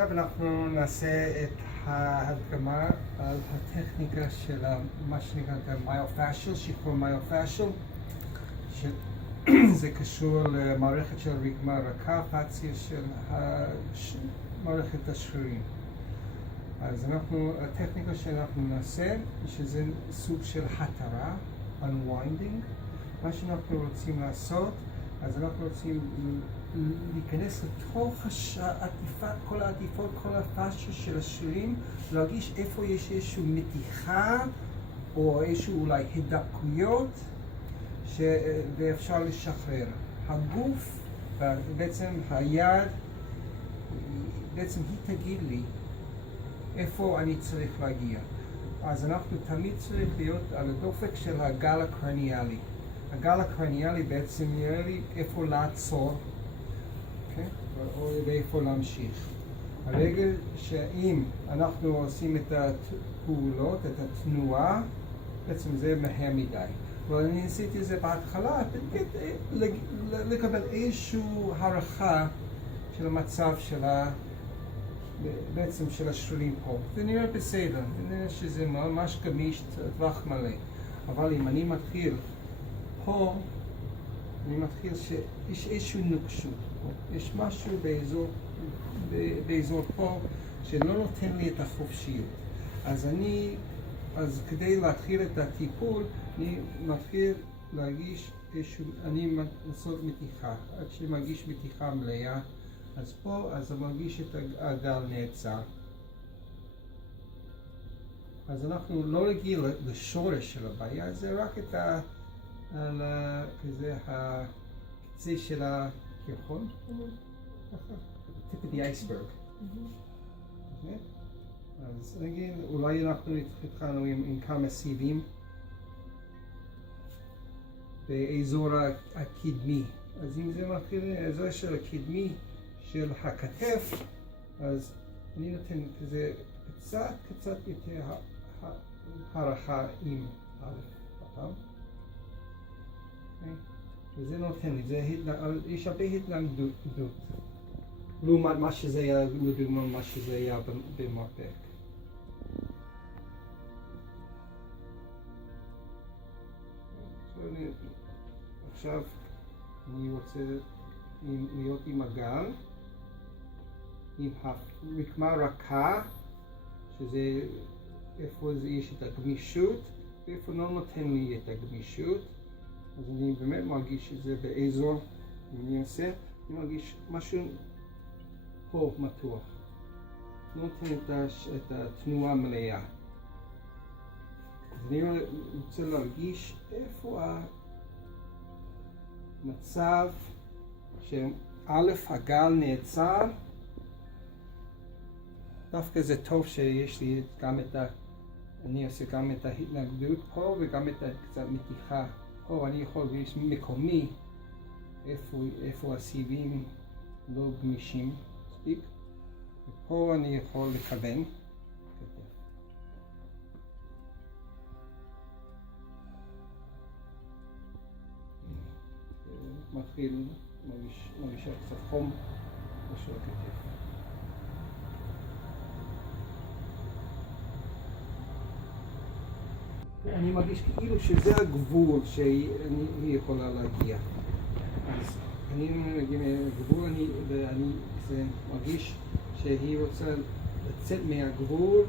עכשיו אנחנו נעשה את ההדגמה על הטכניקה של מה שנקרא מיופאשל, שחרור מיופאשל, שזה קשור למערכת של רקמה רכה, פאציה של מערכת השרירים. אז הטכניקה שאנחנו נעשה, שזה סוג של התרה, unwinding. מה שאנחנו רוצים לעשות, אז אנחנו רוצים להיכנס לתוך כל העטיפות, כל הפאשיה של השרירים, להרגיש איפה יש איזושהי מתיחה או איזושהי אולי הידבקויות ואפשר לשחרר. הגוף, בעצם היד, בעצם היא תגיד לי איפה אני צריך להגיע. אז אנחנו תמיד צריך להיות על הדופק של הגל הקרניאלי. הגל הקרניאלי בעצם נראה לי איפה לעצור, או ואיפה להמשיך. הרגע שאם אנחנו עושים את הפעולות, את התנועה, בעצם זה מהר מדי. אבל אני עשיתי את זה בהתחלה, לקבל איזושהי הערכה של המצב בעצם של השרירים פה. זה נראה בסדר, זה נראה שזה ממש גמיש, טווח מלא. אבל אם אני מתחיל פה, אני מתחיל שיש איזושהי נוקשות פה. יש משהו באזור פה שלא נותן לי את החופשיות. אז כדי להתחיל את הטיפול, אני מתחיל להרגיש אני לעשות מתיחה. עד שמרגיש מתיחה מלאה, אז פה, אז אני מרגיש את הגל נעצר. אז אנחנו לא רגיל לשורש של הבעיה, זה רק את כזה הקצה של הקרחון, tip of the iceberg. אז נגיד, אולי אנחנו התחלנו עם כמה סיבים באזור הקדמי. אז אם זה מתחיל באזור של הקדמי של הכתף, אז אני נותן כזה קצת יותר הערכה עם א'. וזה נותן לי, יש הרבה התנגדות לעומת מה שזה היה, לדוגמה מה שזה היה במרפק. עכשיו אני רוצה להיות עם הגל, עם הרקמה רכה, שזה איפה יש את הגמישות ואיפה לא נותן לי את הגמישות. אז אני באמת מרגיש את זה באזור, אם אני עושה, אני מרגיש משהו פה מתוח. לא נותן את התנועה המלאה. אז אני רוצה להרגיש איפה המצב שא' הגל נעצר. דווקא זה טוב שיש לי גם אני עושה גם את ההתנגדות פה וגם את קצת מתיחה. פה אני יכול להרגיש מקומי איפה הסיבים לא גמישים מספיק, ופה אני יכול לכוון. מתחיל מרגישה קצת חום בשביל הכתף. אני מרגיש כאילו שזה הגבול שאני יכולה להגיע. אז אני מגיע מהגבול ואני מרגיש שהיא רוצה לצאת מהגבול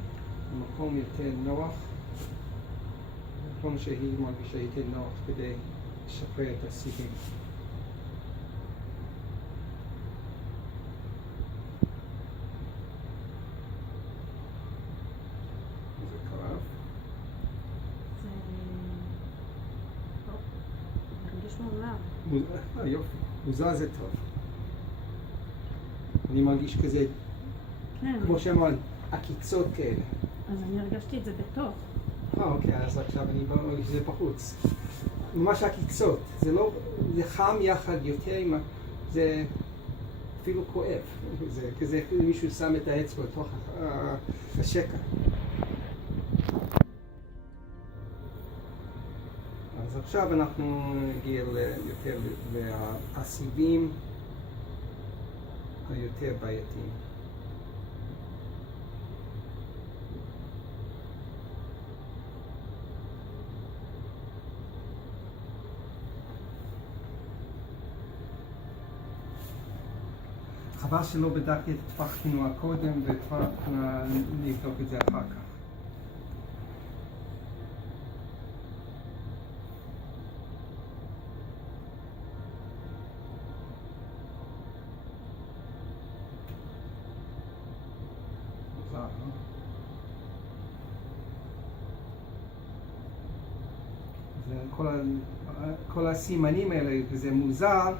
למקום יותר נוח, מקום שהיא מרגישה יותר נוח כדי לשפר את הסיבים. יופי, מוזר זה טוב. אני מרגיש כזה, כמו שאמרנו, עקיצות כאלה. אז אני הרגשתי את זה בתוך. אוקיי, אז עכשיו אני מרגיש שזה בחוץ. ממש עקיצות, זה לא, זה חם יחד יותר, זה אפילו כואב. זה כזה מישהו שם את האצבע לתוך השקע. אז עכשיו אנחנו נגיע יותר לסיבים היותר בעייתיים. חבל שלא בדקתי את טווח קינוע קודם וכבר נבדוק את זה אחר כך. כל הסימנים האלה, זה מוזר,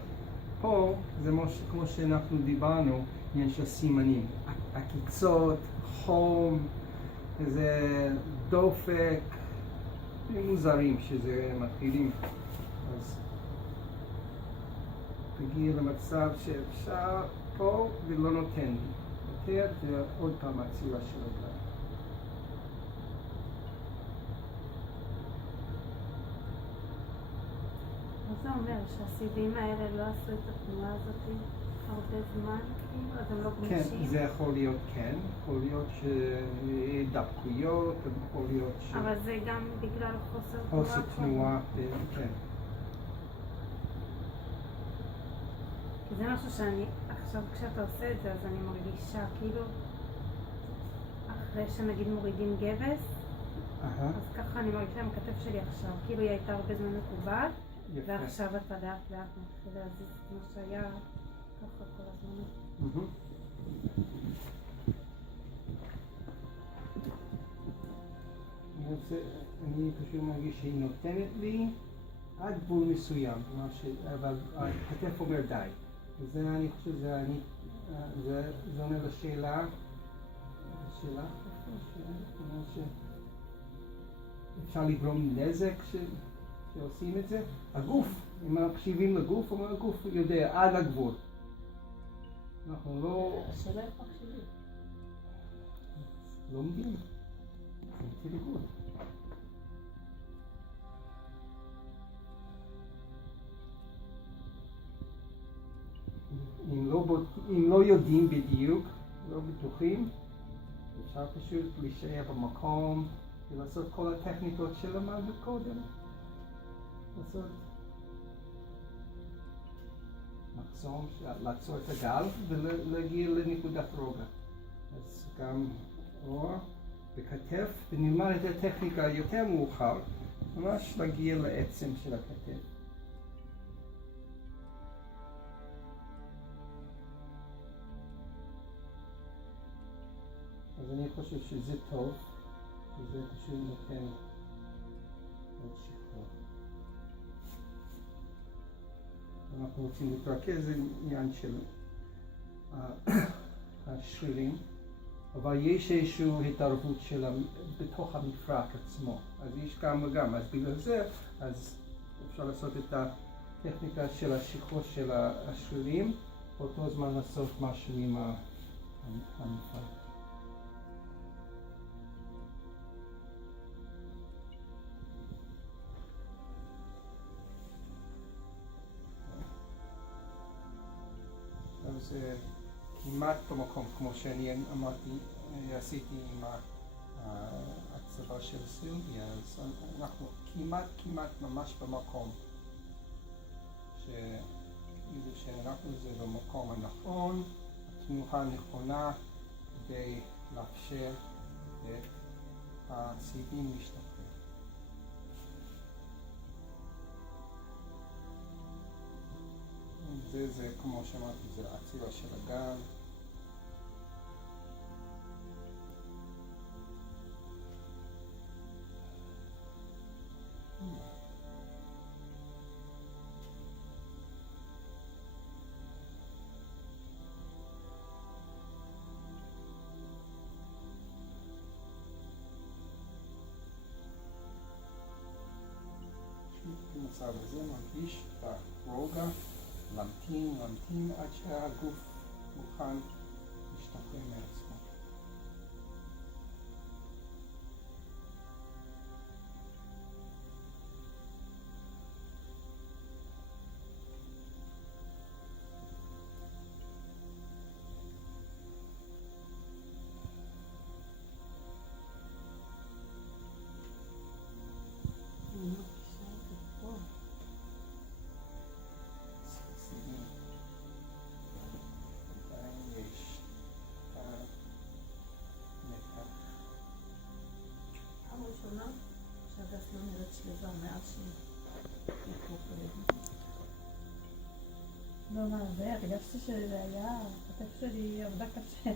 פה זה כמו שאנחנו דיברנו, עניין של סימנים, עקיצות, חום, זה דופק, מוזרים שזה מתחילים, אז תגיע למצב שאפשר פה ולא נותן לי, יותר ועוד פעם הצירה של הגלל. זה אומר שהסיבים האלה לא עשו את התנועה הזאת הרבה זמן, אז הם לא גמישים? כן, זה יכול להיות כן, יכול להיות שדבקויות, יכול להיות ש... אבל זה גם בגלל חוסר תנועה, כן. כי זה משהו שאני, עכשיו כשאתה עושה את זה, אז אני מרגישה כאילו, אחרי שנגיד מורידים גבס, אז ככה אני מרגישה עם הכתף שלי עכשיו, כאילו היא הייתה הרבה זמן מקובעת, ועכשיו אתה לאט לאט מתחיל להזיז את מה שהיה ככה כל הזמן. אני פשוט מרגיש שהיא נותנת לי עד גבול מסוים, אבל הכתף אומר די. וזה אני חושב, זה עונה לשאלה, אפשר לגרום נזק שעושים את זה? הגוף, אם מקשיבים לגוף, אומר הגוף יודע עד הגבול. אנחנו לא... השאלה איך מקשיבים? לומדים. זה תרגול. אם לא יודעים בדיוק, לא בטוחים, אפשר פשוט להישאר במקום ולעשות כל הטכניקות שלמדנו קודם. לעשות מחסום, לעצור את הגל ולהגיע לנקודת רוגע. אז גם אור בכתף, ונלמד את הטכניקה יותר מאוחר, ממש להגיע לעצם של הכתף. אז אני חושב שזה טוב, שזה פשוט נותן עוד שחרור. אנחנו רוצים להתרכז בעניין של השרירים, אבל יש איזושהי התערבות בתוך המפרק עצמו, אז יש גם וגם, אז בגלל זה אז אפשר לעשות את הטכניקה של השחרור של השרירים, באותו זמן לעשות משהו עם המפרק. זה כמעט במקום, כמו שאני אמרתי, עשיתי עם הצבא של סילביה, אז אנחנו כמעט ממש במקום שאנחנו זה במקום הנכון, התנועה הנכונה כדי לאפשר את הסיבים להשתחרר. זה כמו שאמרתי, זה העצירה של הגל. במצב הזה מרגיש את הרוגע. להמתין עד שהגוף מוכן להשתחרר מעצמו. לא נראית שלווה מאז לא מה זה, הרגשתי שזה היה, הכתף שלי עבדה קשה.